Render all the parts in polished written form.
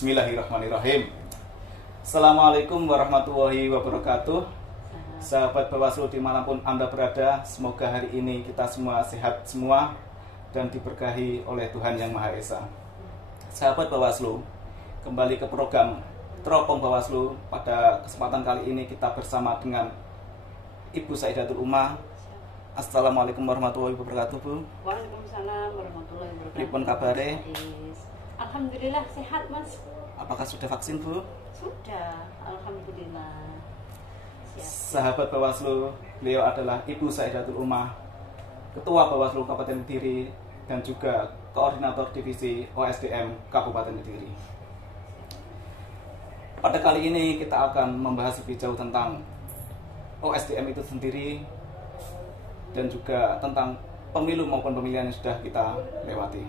Bismillahirrahmanirrahim. Assalamualaikum warahmatullahi wabarakatuh. Sahabat Bawaslu dimanapun Anda berada, semoga hari ini kita semua sehat semua dan diberkahi oleh Tuhan Yang Maha Esa. Sahabat Bawaslu, kembali ke program Teropong Bawaslu. Pada kesempatan kali ini kita bersama dengan Ibu Saidatul Umah. Assalamualaikum warahmatullahi wabarakatuh, Bu. Waalaikumsalam warahmatullahi wabarakatuh. Pripun kabare? Alhamdulillah sehat, Mas. Apakah sudah vaksin, Bu? Sudah, alhamdulillah. Siap. Sahabat Bawaslu, beliau adalah Ibu Saidatul Umah, Ketua Bawaslu Kabupaten Kediri dan juga Koordinator Divisi OSDM Kabupaten Kediri. Pada kali ini kita akan membahas lebih jauh tentang OSDM itu sendiri dan juga tentang pemilu maupun pemilihan yang sudah kita lewati.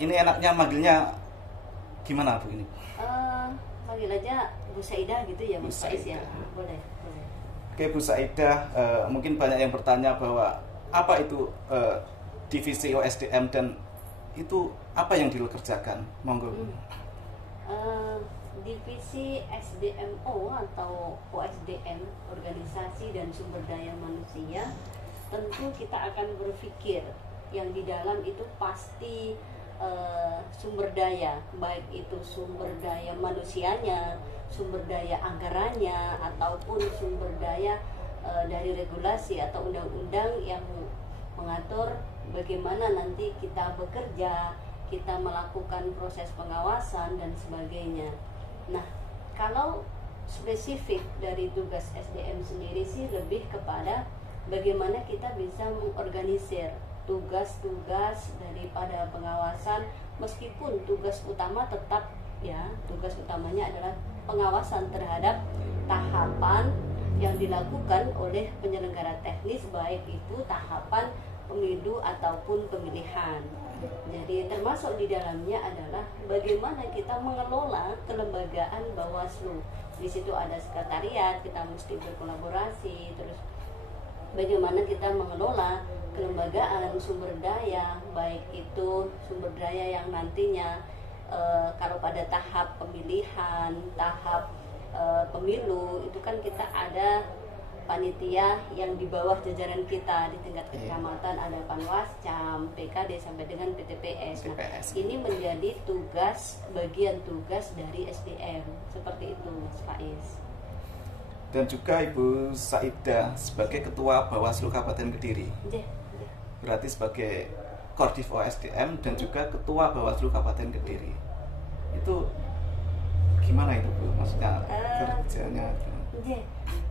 Ini enaknya manggilnya gimana, Bu, ini? Panggil aja Bu Saidah gitu ya, Mas Faiz ya. Boleh. Oke, Bu Saidah, mungkin banyak yang bertanya bahwa apa itu divisi OSDM dan itu apa yang dikerjakan? Monggo. Divisi SDMO atau OSDM, Organisasi dan Sumber Daya Manusia, tentu kita akan berpikir yang di dalam itu pasti sumber daya, baik itu sumber daya manusianya, sumber daya anggarannya, ataupun sumber daya dari regulasi atau undang-undang yang mengatur bagaimana nanti kita bekerja, kita melakukan proses pengawasan dan sebagainya. Nah, kalau spesifik dari tugas SDM sendiri sih lebih kepada bagaimana kita bisa mengorganisir tugas-tugas daripada pengawasan, meskipun tugas utama tetap ya, tugas utamanya adalah pengawasan terhadap tahapan yang dilakukan oleh penyelenggara teknis, baik itu tahapan pemilu ataupun pemilihan. Jadi termasuk di dalamnya adalah bagaimana kita mengelola kelembagaan Bawaslu. Di situ ada sekretariat, kita mesti berkolaborasi, terus bagaimana kita mengelola kelembagaan sumber daya, baik itu sumber daya yang nantinya kalau pada tahap pemilihan, tahap pemilu itu kan kita ada panitia yang di bawah jajaran kita di tingkat kecamatan, ada Panwascam, PKD sampai dengan PTPS. Nah, ini menjadi bagian tugas dari SDM, seperti itu, Mas Faiz. Dan juga Ibu Saidah sebagai Ketua Bawaslu Kabupaten Kediri. Berarti sebagai Kordiv OSDM dan juga Ketua Bawaslu Kabupaten Kediri. Itu gimana itu, Bu? Maksudnya kerjanya?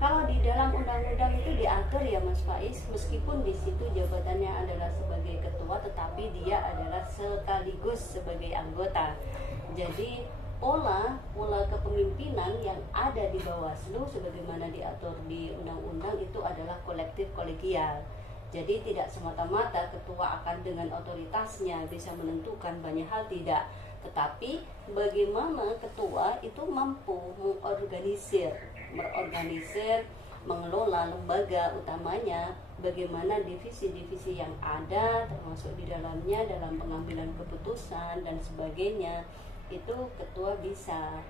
Kalau di dalam undang-undang itu diatur ya, Mas Faiz, meskipun di situ jabatannya adalah sebagai ketua, tetapi dia adalah sekaligus sebagai anggota. Jadi pola kepemimpinan yang ada di Bawaslu sebagaimana diatur di undang-undang itu adalah kolektif kolegial. Jadi tidak semata-mata ketua akan dengan otoritasnya bisa menentukan banyak hal, tidak. Tetapi bagaimana ketua itu mampu mengorganisir, mengelola lembaga utamanya, bagaimana divisi-divisi yang ada termasuk di dalamnya dalam pengambilan keputusan dan sebagainya, itu ketua bisa,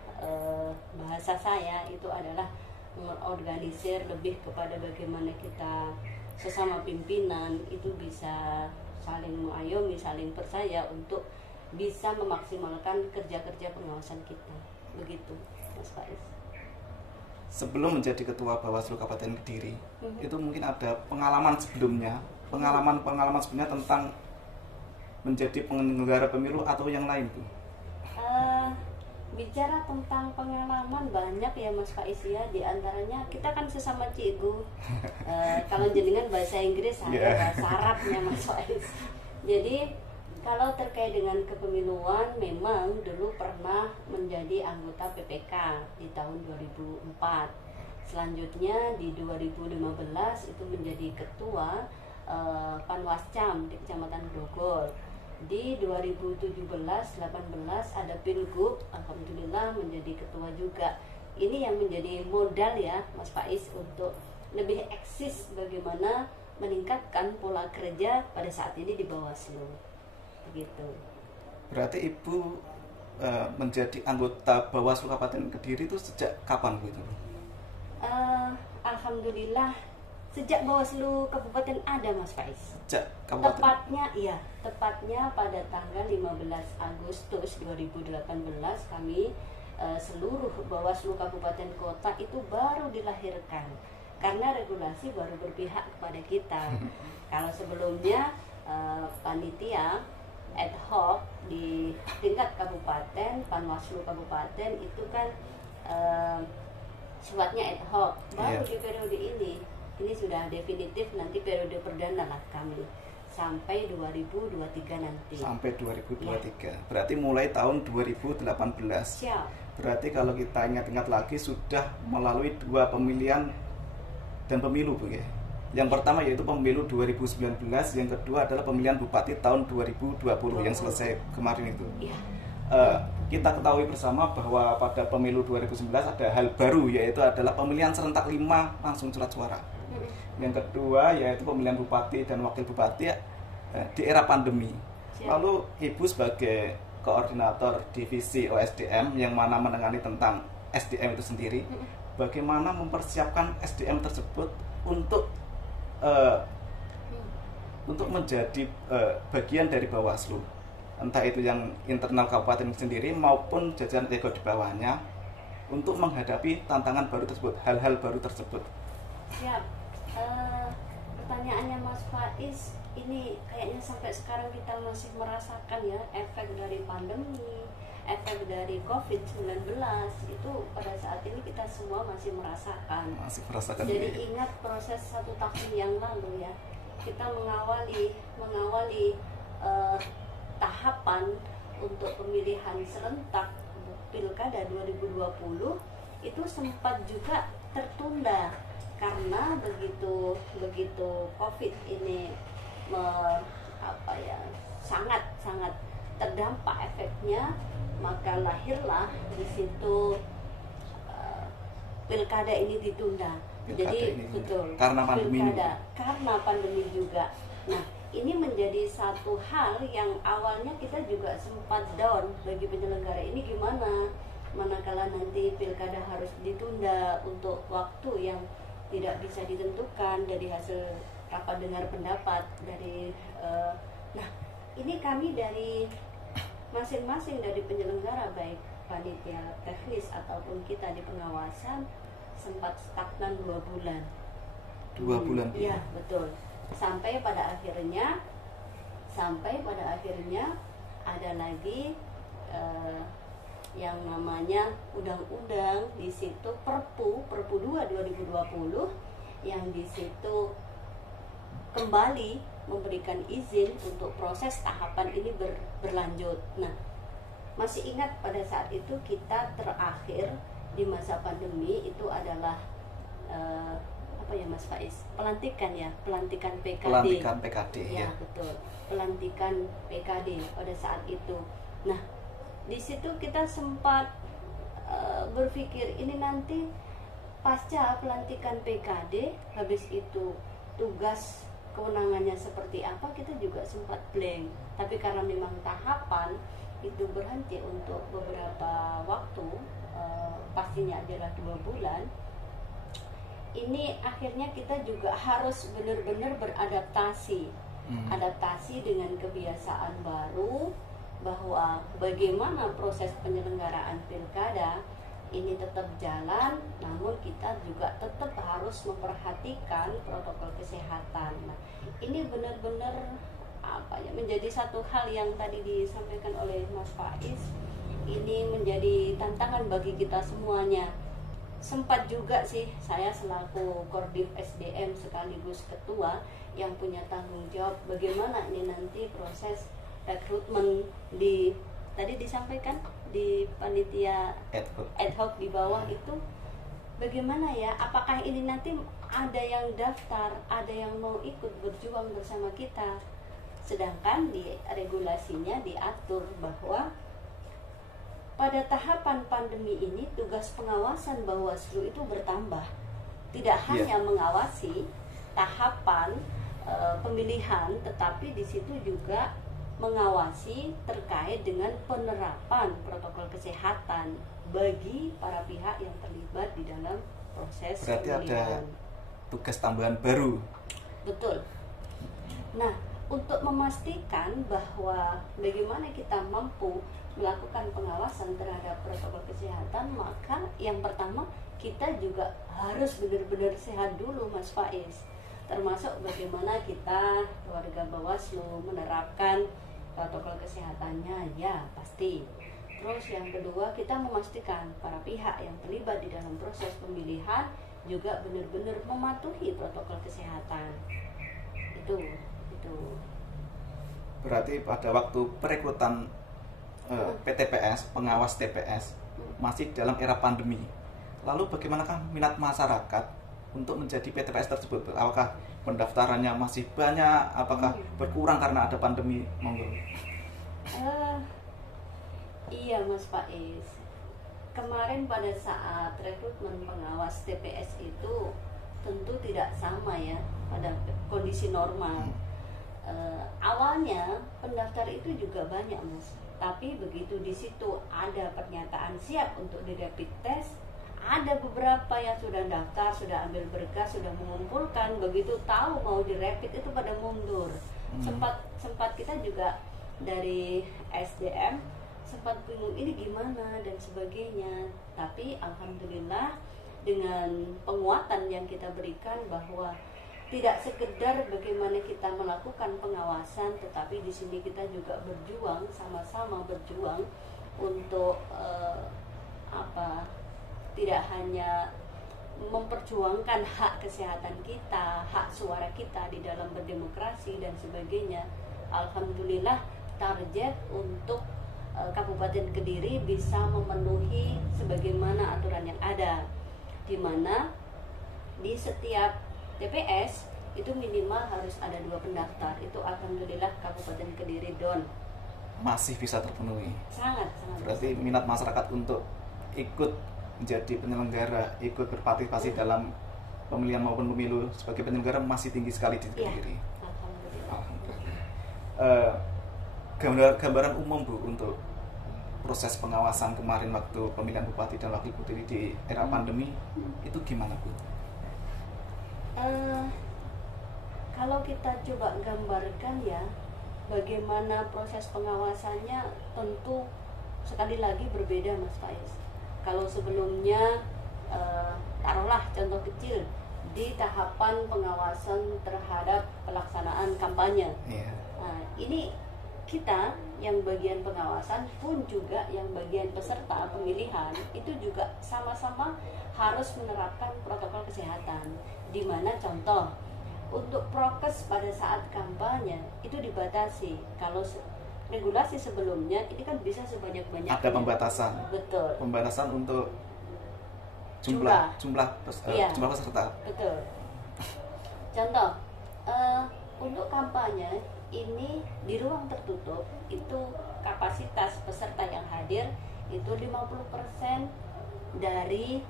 bahasa saya itu adalah mengorganisir lebih kepada bagaimana kita sesama pimpinan itu bisa saling mengayomi, saling percaya untuk bisa memaksimalkan kerja-kerja pengawasan kita. Begitu, Mas Faiz. Sebelum menjadi Ketua Bawaslu Kabupaten Kediri, itu mungkin ada pengalaman sebelumnya tentang menjadi penyelenggara pemilu atau yang lain, Bu? Bicara tentang pengalaman banyak ya, Mas Faiz ya. Di antaranya kita kan sesama cikgu. Kalau jenengan bahasa Inggris ada bahasa Arabnya, Mas Faiz. Jadi kalau terkait dengan kepemiluan, memang dulu pernah menjadi anggota PPK di tahun 2004. Selanjutnya di 2015 itu menjadi ketua Panwascam di Kecamatan Grogol. Di 2017-18 ada Pilgub, alhamdulillah menjadi ketua juga. Ini yang menjadi modal ya, Mas Faiz, untuk lebih eksis bagaimana meningkatkan pola kerja pada saat ini di Bawaslu. Begitu. Berarti Ibu menjadi anggota Bawaslu Kabupaten Kediri itu sejak kapan Bu itu? Alhamdulillah sejak Bawaslu Kabupaten ada, Mas Faiz. Sejak kabupaten. Tepatnya pada tanggal 15 Agustus 2018 kami seluruh Bawaslu Kabupaten Kota itu baru dilahirkan karena regulasi baru berpihak kepada kita. Kalau sebelumnya panitia ad hoc di tingkat kabupaten, Panwaslu kabupaten itu kan sifatnya ad hoc. Baru di periode ini sudah definitif, nanti periode perdana lah kami sampai 2023 nanti. Sampai 2023. Berarti mulai tahun 2018. Siap. Berarti kalau kita ingat-ingat lagi sudah melalui 2 pemilihan dan pemilu Bu ya. Yang pertama yaitu pemilu 2019, yang kedua adalah pemilihan bupati tahun 2020 yang selesai kemarin itu. Iya. Kita ketahui bersama bahwa pada pemilu 2019 ada hal baru, yaitu adalah pemilihan serentak 5 langsung surat suara. Yang kedua yaitu pemilihan bupati dan wakil bupati di era pandemi. Lalu Ibu sebagai koordinator divisi OSDM yang mana menangani tentang SDM itu sendiri, bagaimana mempersiapkan SDM tersebut untuk menjadi bagian dari Bawaslu, entah itu yang internal kabupaten sendiri maupun jajaran ego di bawahnya, untuk menghadapi tantangan baru tersebut, hal-hal baru tersebut. Siap. Pertanyaannya Mas Faiz, ini kayaknya sampai sekarang kita masih merasakan ya efek dari pandemi, efek dari COVID-19 itu pada saat ini kita semua masih merasakan. Jadi ingat proses 1 tahun yang lalu ya, kita mengawali tahapan untuk pemilihan serentak Pilkada 2020 itu sempat juga tertunda karena begitu COVID ini sangat terdampak efeknya, maka lahirlah di situ pilkada ini ditunda. Betul. Karena pandemi. Karena pandemi juga. Nah, ini menjadi satu hal yang awalnya kita juga sempat down bagi penyelenggara ini, gimana manakala nanti pilkada harus ditunda untuk waktu yang tidak bisa ditentukan dari hasil rapat dengar pendapat dari nah ini kami dari masing-masing dari penyelenggara, baik panitia teknis ataupun kita di pengawasan, sempat stagnan 2 bulan. 2 bulan? Iya, betul. Sampai pada akhirnya ada lagi yang namanya undang-undang, di situ Perpu 2 2020 yang di situ kembali memberikan izin untuk proses tahapan ini berlanjut. Nah, masih ingat pada saat itu kita terakhir di masa pandemi itu adalah apa ya Mas Faiz? Pelantikan PKD. Pelantikan PKD ya. Betul. Pelantikan PKD pada saat itu. Nah, di situ kita sempat berpikir ini nanti pasca pelantikan PKD, habis itu tugas kewenangannya seperti apa, kita juga sempat blank. Tapi karena memang tahapan itu berhenti untuk beberapa waktu, pastinya adalah 2 bulan, ini akhirnya kita juga harus benar-benar beradaptasi, adaptasi dengan kebiasaan baru, bahwa bagaimana proses penyelenggaraan pilkada ini tetap jalan, namun kita juga tetap harus memperhatikan protokol kesehatan. Nah, ini benar-benar menjadi satu hal yang tadi disampaikan oleh Mas Faiz. Ini menjadi tantangan bagi kita semuanya. Sempat juga sih saya selaku Koordif SDM sekaligus ketua yang punya tanggung jawab bagaimana ini nanti proses rekrutmen tadi disampaikan di panitia ad hoc di bawah itu bagaimana ya, apakah ini nanti ada yang daftar, ada yang mau ikut berjuang bersama kita, sedangkan di regulasinya diatur bahwa pada tahapan pandemi ini tugas pengawasan Bawaslu itu bertambah, tidak hanya mengawasi tahapan pemilihan, tetapi di situ juga mengawasi terkait dengan penerapan protokol kesehatan bagi para pihak yang terlibat di dalam proses Berarti pemilihan. ada tugas tambahan baru. Betul. Nah, untuk memastikan bahwa bagaimana kita mampu melakukan pengawasan terhadap protokol kesehatan, maka yang pertama kita juga harus benar-benar sehat dulu, Mas Faiz. Termasuk bagaimana kita keluarga Bawaslu menerapkan protokol kesehatannya, ya pasti. Terus yang kedua, kita memastikan para pihak yang terlibat di dalam proses pemilihan juga benar-benar mematuhi protokol kesehatan. Itu. Berarti pada waktu perekrutan PTPS, pengawas TPS, masih dalam era pandemi. Lalu bagaimanakah minat masyarakat untuk menjadi PTPS tersebut? Apakah pendaftarannya masih banyak? Apakah berkurang karena ada pandemi? Monggo. Iya Mas Faiz, kemarin pada saat rekrutmen pengawas TPS itu tentu tidak sama ya pada kondisi normal. Awalnya pendaftar itu juga banyak Mas, tapi begitu di situ ada pernyataan siap untuk di rapid test, ada beberapa yang sudah daftar, sudah ambil berkas, sudah mengumpulkan, begitu tahu mau di rapid itu pada mundur. Sempat kita juga dari SDM sempat bingung ini gimana dan sebagainya, tapi alhamdulillah dengan penguatan yang kita berikan bahwa tidak sekedar bagaimana kita melakukan pengawasan, tetapi di sini kita juga berjuang, sama-sama berjuang untuk tidak hanya memperjuangkan hak kesehatan kita, hak suara kita di dalam berdemokrasi dan sebagainya. Alhamdulillah target untuk Kabupaten Kediri bisa memenuhi sebagaimana aturan yang ada, di mana di setiap TPS itu minimal harus ada 2 pendaftar. Itu alhamdulillah Kabupaten Kediri Don Masih bisa terpenuhi. Sangat Berarti bisa. minat masyarakat untuk ikut menjadi penyelenggara, ikut berpartisipasi dalam pemilihan maupun pemilu sebagai penyelenggara masih tinggi sekali di Kediri. Alhamdulillah. Gambaran umum Bu untuk proses pengawasan kemarin waktu pemilihan bupati dan wakil bupati di era pandemi itu gimana Bu? Kalau kita coba gambarkan ya, bagaimana proses pengawasannya tentu sekali lagi berbeda Mas Faiz. Kalau sebelumnya taruhlah contoh kecil di tahapan pengawasan terhadap pelaksanaan kampanye. Nah, ini kita yang bagian pengawasan pun juga yang bagian peserta pemilihan itu juga sama-sama harus menerapkan protokol kesehatan, di mana contoh untuk prokes pada saat kampanye itu dibatasi. Kalau regulasi sebelumnya ini kan bisa sebanyak-banyaknya. Ada pembatasan. Betul. Pembatasan untuk jumlah peserta. Betul. Contoh untuk kampanye ini di ruang tertutup itu kapasitas peserta yang hadir itu 50% dari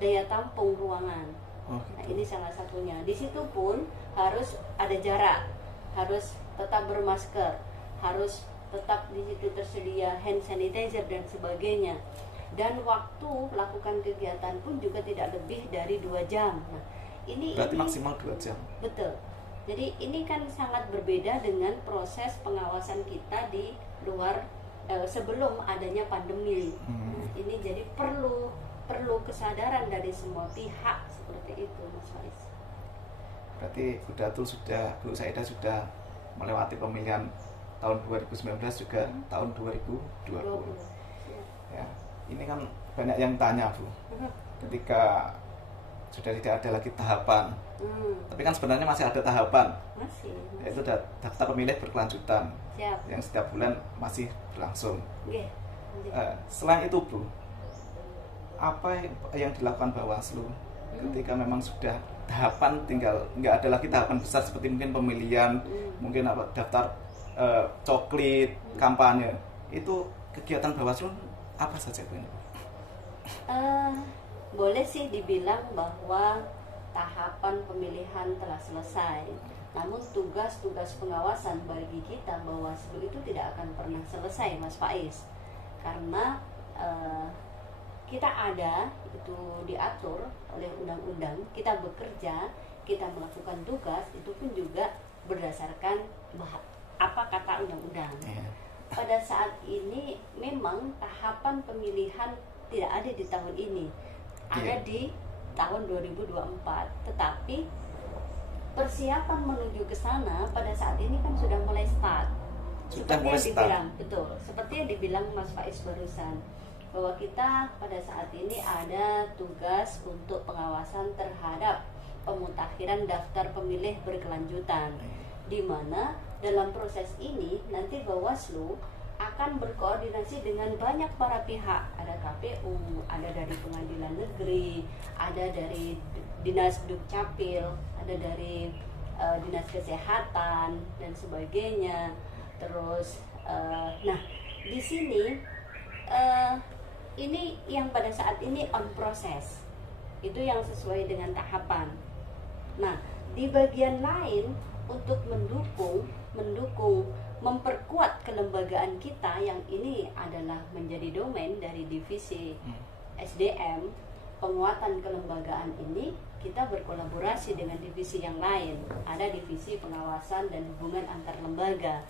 daya tampung ruangan. Nah, ini salah satunya. Di situ pun harus ada jarak, harus tetap bermasker, harus tetap di situ tersedia hand sanitizer dan sebagainya. Dan waktu melakukan kegiatan pun juga tidak lebih dari 2 jam. Nah, berarti maksimal 2 jam. Betul. Jadi ini kan sangat berbeda dengan proses pengawasan kita di luar sebelum adanya pandemi. Ini jadi perlu kesadaran dari semua pihak seperti itu, Mas Faiz. Berarti Bu Saida sudah melewati pemilihan tahun 2019 juga tahun 2020. Ya, ini kan banyak yang tanya Bu, ketika sudah tidak ada lagi tahapan. Tapi kan sebenarnya masih ada tahapan. Masih. Yaitu daftar pemilih berkelanjutan. Siap. Yang setiap bulan masih berlangsung. Selain itu Bu, apa yang dilakukan Bawaslu ketika memang sudah tahapan, tinggal nggak ada lagi tahapan besar seperti mungkin pemilihan, mungkin daftar coklit, kampanye, itu kegiatan Bawaslu apa saja Bu? Boleh sih dibilang bahwa tahapan pemilihan telah selesai. Namun tugas-tugas pengawasan bagi kita Bawaslu itu tidak akan pernah selesai, Mas Faiz, karena kita ada itu diatur oleh undang-undang, kita bekerja, kita melakukan tugas itu pun juga berdasarkan apa kata undang-undang. Pada saat ini memang tahapan pemilihan tidak ada di tahun ini, ada di tahun 2024, tetapi persiapan menuju ke sana pada saat ini kan sudah mulai start. Seperti yang dibilang Mas Faiz barusan, bahwa kita pada saat ini ada tugas untuk pengawasan terhadap pemutakhiran daftar pemilih berkelanjutan, di mana dalam proses ini nanti Bawaslu akan berkoordinasi dengan banyak para pihak. Ada KPU, ada dari Pengadilan Negeri, ada dari Dinas Dukcapil, ada dari Dinas Kesehatan dan sebagainya. Terus, nah di sini ini yang pada saat ini on proses, itu yang sesuai dengan tahapan. Nah di bagian lain untuk mendukung memperkuat kelembagaan kita yang ini adalah menjadi domain dari divisi SDM, penguatan kelembagaan ini kita berkolaborasi dengan divisi yang lain. Ada divisi pengawasan dan hubungan antar lembaga.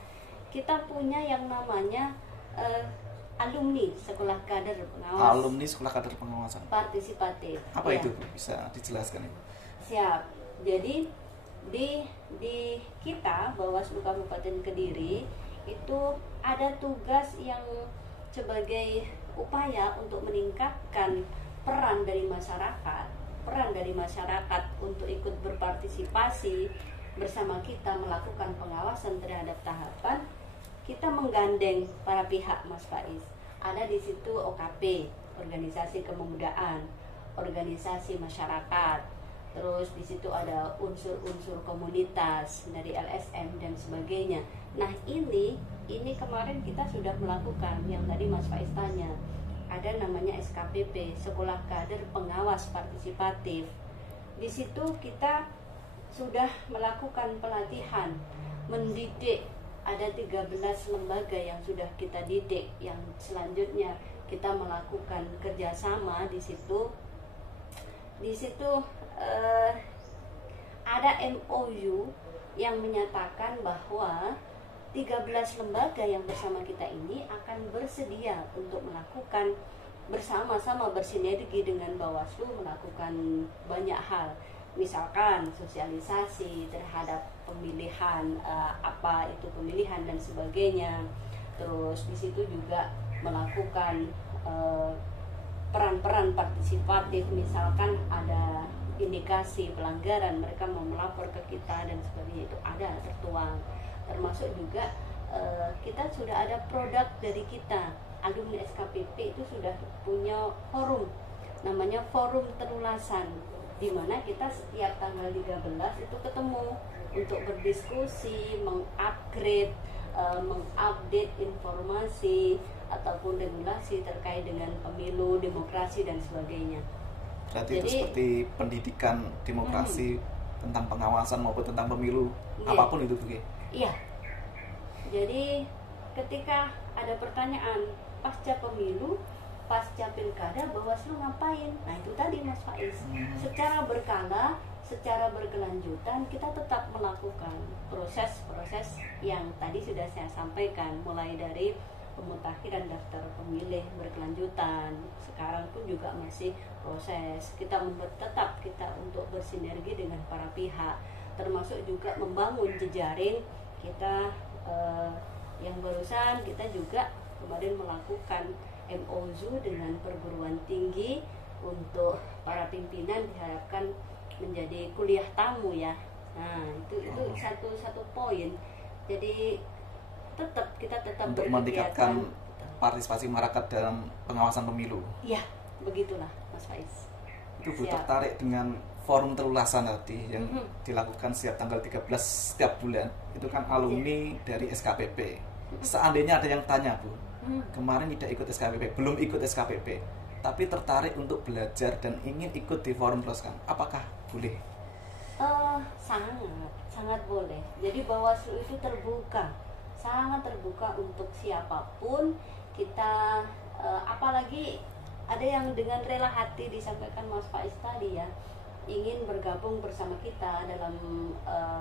Kita punya yang namanya alumni sekolah kader pengawas. Alumni sekolah kader pengawasan partisipatif. Apa itu, bisa dijelaskan Ibu? Siap. Jadi di kita Bawaslu Kabupaten Kediri itu ada tugas yang sebagai upaya untuk meningkatkan peran dari masyarakat untuk ikut berpartisipasi bersama kita melakukan pengawasan terhadap tahapan. Kita menggandeng para pihak, Mas Faiz. Ada di situ OKP, organisasi kepemudaan, organisasi masyarakat. Terus di situ ada unsur-unsur komunitas dari LSM dan sebagainya. Nah, ini kemarin kita sudah melakukan yang tadi Mas Faiz tanya. Ada namanya SKPP, Sekolah Kader Pengawas Partisipatif. Di situ kita sudah melakukan pelatihan, mendidik. Ada 13 lembaga yang sudah kita didik, yang selanjutnya kita melakukan kerjasama di situ. Di situ ada MOU yang menyatakan bahwa 13 lembaga yang bersama kita ini akan bersedia untuk melakukan bersama-sama bersinergi dengan Bawaslu melakukan banyak hal. Misalkan sosialisasi terhadap pemilihan, apa itu pemilihan dan sebagainya. Terus di situ juga melakukan peran-peran partisipatif, misalkan ada indikasi pelanggaran mereka mau melapor ke kita dan sebagainya, itu ada tertuang. Termasuk juga kita sudah ada produk dari kita, alumni SKPP itu sudah punya forum, namanya Forum Terulasan, di mana kita setiap tanggal 13 itu ketemu untuk berdiskusi, mengupgrade, mengupdate informasi ataupun regulasi terkait dengan pemilu, demokrasi dan sebagainya. Berarti itu seperti pendidikan demokrasi tentang pengawasan maupun tentang pemilu, apapun itu begitu. Iya. Jadi ketika ada pertanyaan pasca pemilu, pasca pilkada, Bawaslu ngapain? Nah itu tadi Mas Faiz, secara berkala, secara berkelanjutan kita tetap melakukan proses-proses yang tadi sudah saya sampaikan, mulai dari pemutakhiran daftar pemilih berkelanjutan, sekarang pun juga masih proses. Kita tetap kita untuk bersinergi dengan para pihak, termasuk juga membangun jejaring kita. Yang barusan kita juga kemarin melakukan MOU dengan perguruan tinggi untuk para pimpinan, diharapkan menjadi kuliah tamu ya. Nah itu satu poin. Jadi kita tetap untuk meningkatkan partisipasi masyarakat dalam pengawasan pemilu. Iya, begitulah Mas Faiz. Itu Bu tertarik dengan forum terulasan tadi yang dilakukan setiap tanggal 13 setiap bulan. Itu kan alumni dari SKPP. Seandainya ada yang tanya Bu, kemarin tidak ikut SKPP, belum ikut SKPP, tapi tertarik untuk belajar dan ingin ikut di forum teruskan, apakah boleh? sangat boleh. Jadi Bawaslu itu terbuka, sangat terbuka untuk siapapun. Kita apalagi ada yang dengan rela hati disampaikan Mas Faiz tadi ya, ingin bergabung bersama kita dalam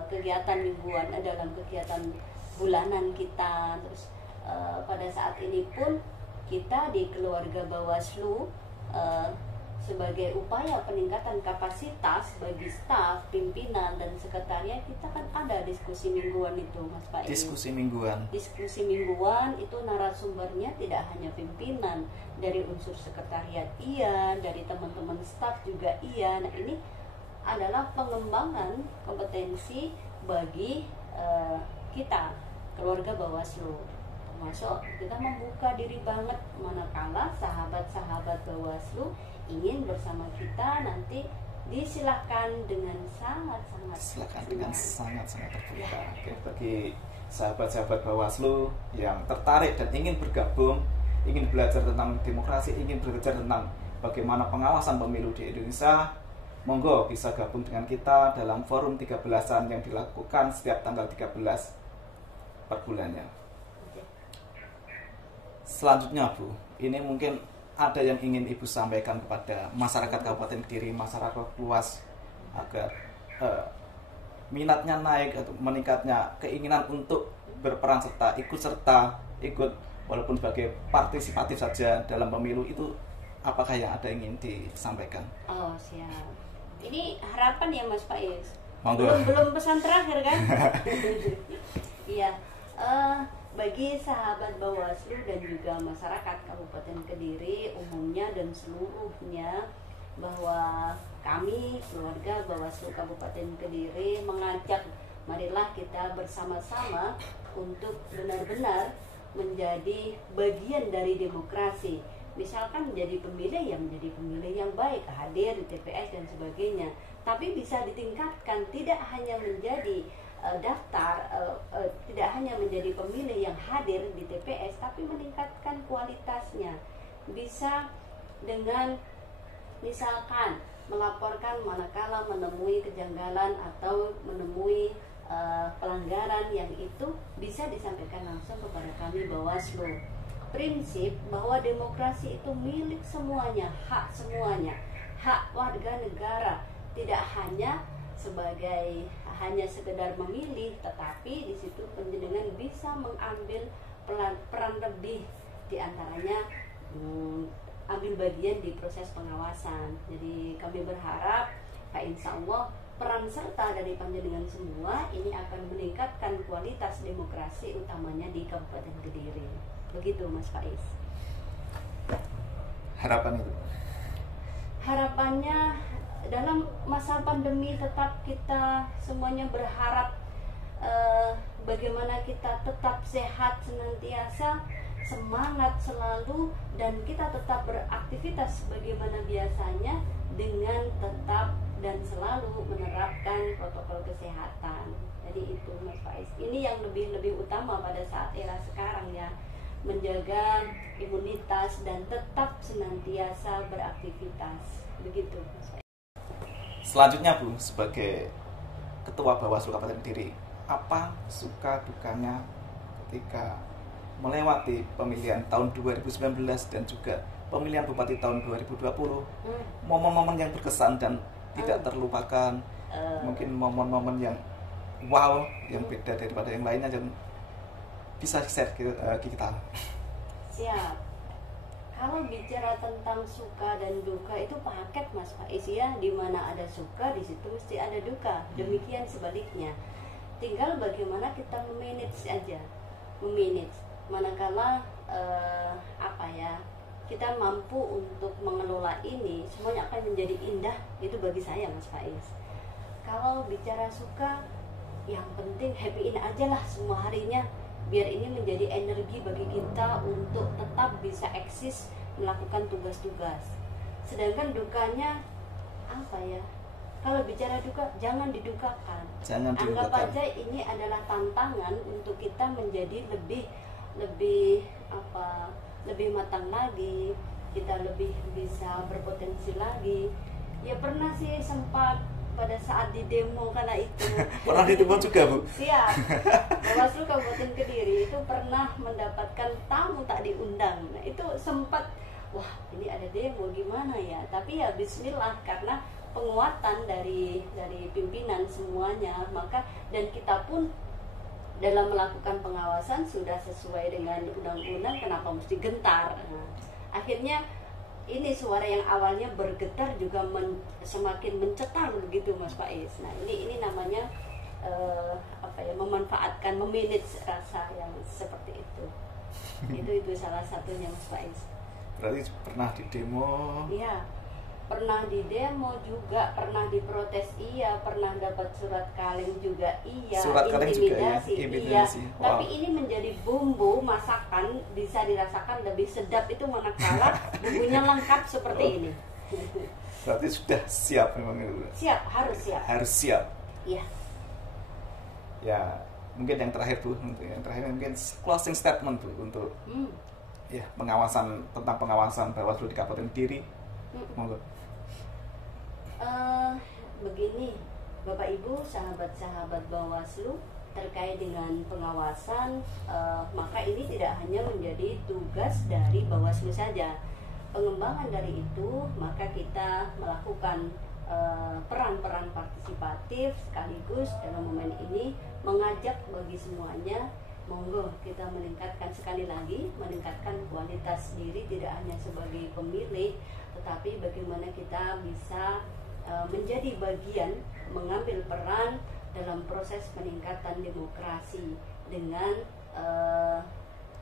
kegiatan mingguan, dalam kegiatan bulanan kita. Terus pada saat ini pun kita di keluarga Bawaslu sebagai upaya peningkatan kapasitas bagi staf, pimpinan, dan sekretariat, kita kan ada diskusi mingguan itu, Mas Faiz. Diskusi mingguan. Diskusi mingguan itu narasumbernya tidak hanya pimpinan, dari unsur sekretariat iya, dari teman-teman staf juga iya. Nah, ini adalah pengembangan kompetensi bagi kita, keluarga Bawaslu. Termasuk kita membuka diri banget manakala sahabat-sahabat Bawaslu ingin bersama kita, nanti disilahkan dengan sangat-sangat terbuka. Oke, bagi sahabat-sahabat Bawaslu yang tertarik dan ingin bergabung, ingin belajar tentang demokrasi, ingin belajar tentang bagaimana pengawasan pemilu di Indonesia, monggo bisa gabung dengan kita dalam forum 13-an yang dilakukan setiap tanggal 13 per bulannya. Selanjutnya Bu, ini mungkin ada yang ingin Ibu sampaikan kepada masyarakat Kabupaten Kediri, masyarakat luas, agar minatnya naik atau meningkatnya keinginan untuk berperan serta, ikut walaupun sebagai partisipatif saja dalam pemilu itu, apakah yang ada ingin disampaikan? Oh siap. Ini harapan ya Mas Faiz. Monggo. Belum pesan terakhir kan? Iya. Bagi sahabat Bawaslu dan juga masyarakat Kabupaten Kediri umumnya dan seluruhnya, bahwa kami keluarga Bawaslu Kabupaten Kediri mengajak, marilah kita bersama-sama untuk benar-benar menjadi bagian dari demokrasi. Misalkan menjadi pemilih, ya menjadi pemilih yang baik, hadir di TPS dan sebagainya. Tapi bisa ditingkatkan, tidak hanya menjadi daftar, tidak hanya menjadi pemilih yang hadir di TPS, tapi meningkatkan kualitasnya. Bisa dengan misalkan melaporkan manakala menemui kejanggalan atau menemui pelanggaran yang itu bisa disampaikan langsung kepada kami Bawaslu. Prinsip bahwa demokrasi itu milik semuanya, hak semuanya, hak warga negara, tidak hanya hanya sekedar memilih, tetapi di situ penjenengan bisa mengambil peran lebih, diantaranya ambil bagian di proses pengawasan. Jadi kami berharap, Pak, insya Allah peran serta dari panjenengan semua ini akan meningkatkan kualitas demokrasi, utamanya di Kabupaten Kediri. Begitu Mas Faiz. Harapan itu? Harapannya dalam masa pandemi tetap kita semuanya berharap bagaimana kita tetap sehat senantiasa, semangat selalu, dan kita tetap beraktivitas bagaimana biasanya dengan tetap dan selalu menerapkan protokol kesehatan. Jadi itu Mas Faiz. Ini yang lebih utama pada saat era sekarang ya, menjaga imunitas dan tetap senantiasa beraktivitas. Begitu Mas Faiz. Selanjutnya Bu, sebagai Ketua Bawaslu Kabupaten Kediri, apa suka dukanya ketika melewati pemilihan tahun 2019 dan juga pemilihan Bupati tahun 2020, momen-momen yang berkesan dan tidak terlupakan, mungkin momen-momen yang wow, yang beda daripada yang lainnya, dan bisa share ke kita. Siap. Kalau bicara tentang suka dan duka itu paket Mas Faiz ya, di mana ada suka di situ mesti ada duka. Demikian sebaliknya. Tinggal bagaimana kita memanage aja, manakala kita mampu untuk mengelola ini, semuanya akan menjadi indah. Itu bagi saya Mas Faiz. Kalau bicara suka, yang penting happy-in aja lah semua harinya, biar ini menjadi energi bagi kita untuk tetap bisa eksis melakukan tugas-tugas. Sedangkan dukanya kalau bicara duka, jangan didukakan. Anggap aja ini adalah tantangan untuk kita menjadi lebih matang lagi, kita lebih bisa berpotensi lagi. Ya pernah sih sempat pada saat di demo kala itu. Pernah ditemu juga, Bu? Siap. Bawaslu Kabupaten Kediri itu pernah mendapatkan tamu tak diundang. Nah, itu sempat, wah ini ada demo gimana ya? Tapi ya bismillah, karena penguatan dari pimpinan semuanya, maka dan kita pun dalam melakukan pengawasan sudah sesuai dengan undang-undang, kenapa mesti gentar? Nah, akhirnya ini suara yang awalnya bergetar juga semakin mencetar begitu, Mas Faiz. Nah ini namanya memanfaatkan, memanage rasa yang seperti itu. Itu salah satunya, Mas Faiz. Berarti pernah di demo? Iya, pernah di demo juga, pernah diprotes iya, pernah dapat surat kaleng juga iya, surat kaleng intimidasi, juga ya? Intimidasi. Iya. Wow. Tapi ini menjadi bumbu masakan, bisa dirasakan lebih sedap itu manakala bumbunya lengkap seperti ini. Berarti sudah siap memang itu. Siap, harus siap. Harus siap. Iya. Ya, mungkin yang terakhir Bu, yang terakhir mungkin closing statement Bu untuk ya tentang pengawasan Bawaslu di Kabupaten Kediri. Monggo. Begini, Bapak Ibu, sahabat-sahabat Bawaslu, terkait dengan pengawasan, maka ini tidak hanya menjadi tugas dari Bawaslu saja. Pengembangan dari itu, maka kita melakukan peran-peran partisipatif sekaligus dalam momen ini mengajak bagi semuanya, monggo kita meningkatkan, sekali lagi meningkatkan kualitas diri tidak hanya sebagai pemilih, tetapi bagaimana kita bisa menjadi bagian, mengambil peran dalam proses peningkatan demokrasi dengan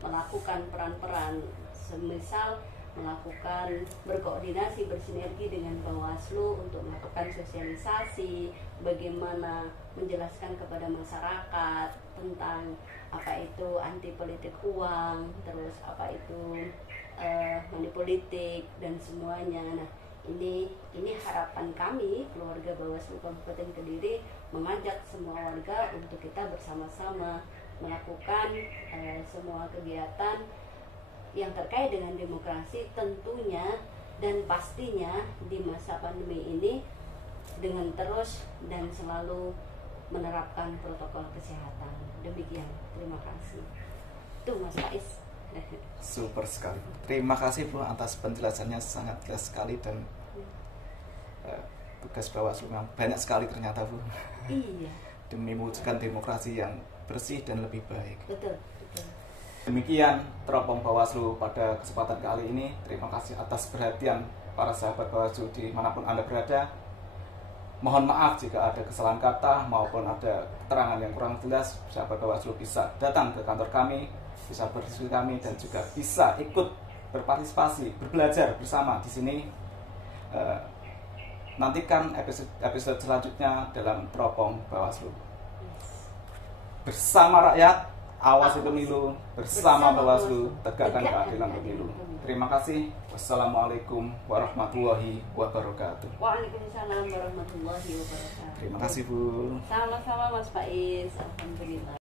melakukan peran-peran, semisal melakukan berkoordinasi, bersinergi dengan Bawaslu untuk melakukan sosialisasi, bagaimana menjelaskan kepada masyarakat tentang apa itu anti politik uang, terus apa itu money politik dan semuanya. Nah, ini harapan kami keluarga Bawaslu Kabupaten Kediri mengajak semua warga untuk kita bersama-sama melakukan semua kegiatan yang terkait dengan demokrasi tentunya dan pastinya di masa pandemi ini dengan terus dan selalu menerapkan protokol kesehatan. Demikian, terima kasih. Tuh Mas Faiz. Super sekali. Terima kasih Bu atas penjelasannya, sangat jelas sekali, dan tugas Bawaslu memang banyak sekali ternyata Bu. Iya. Demi mewujudkan demokrasi yang bersih dan lebih baik. Betul. Demikian teropong Bawaslu pada kesempatan kali ini. Terima kasih atas perhatian para sahabat Bawaslu dimanapun Anda berada. Mohon maaf jika ada kesalahan kata maupun ada keterangan yang kurang jelas. Sahabat Bawaslu bisa datang ke kantor kami, bisa berdiskusi kami, dan juga bisa ikut berpartisipasi, belajar bersama di sini. Nantikan episode selanjutnya dalam teropong Bawaslu. Bersama rakyat, awasi pemilu, bersama Bawaslu, tegakkan keadilan pemilu. Terima kasih. Wassalamualaikum warahmatullahi wabarakatuh. Waalaikumsalam warahmatullahi wabarakatuh. Terima kasih Bu. Sama-sama Mas Faiz. Alhamdulillah.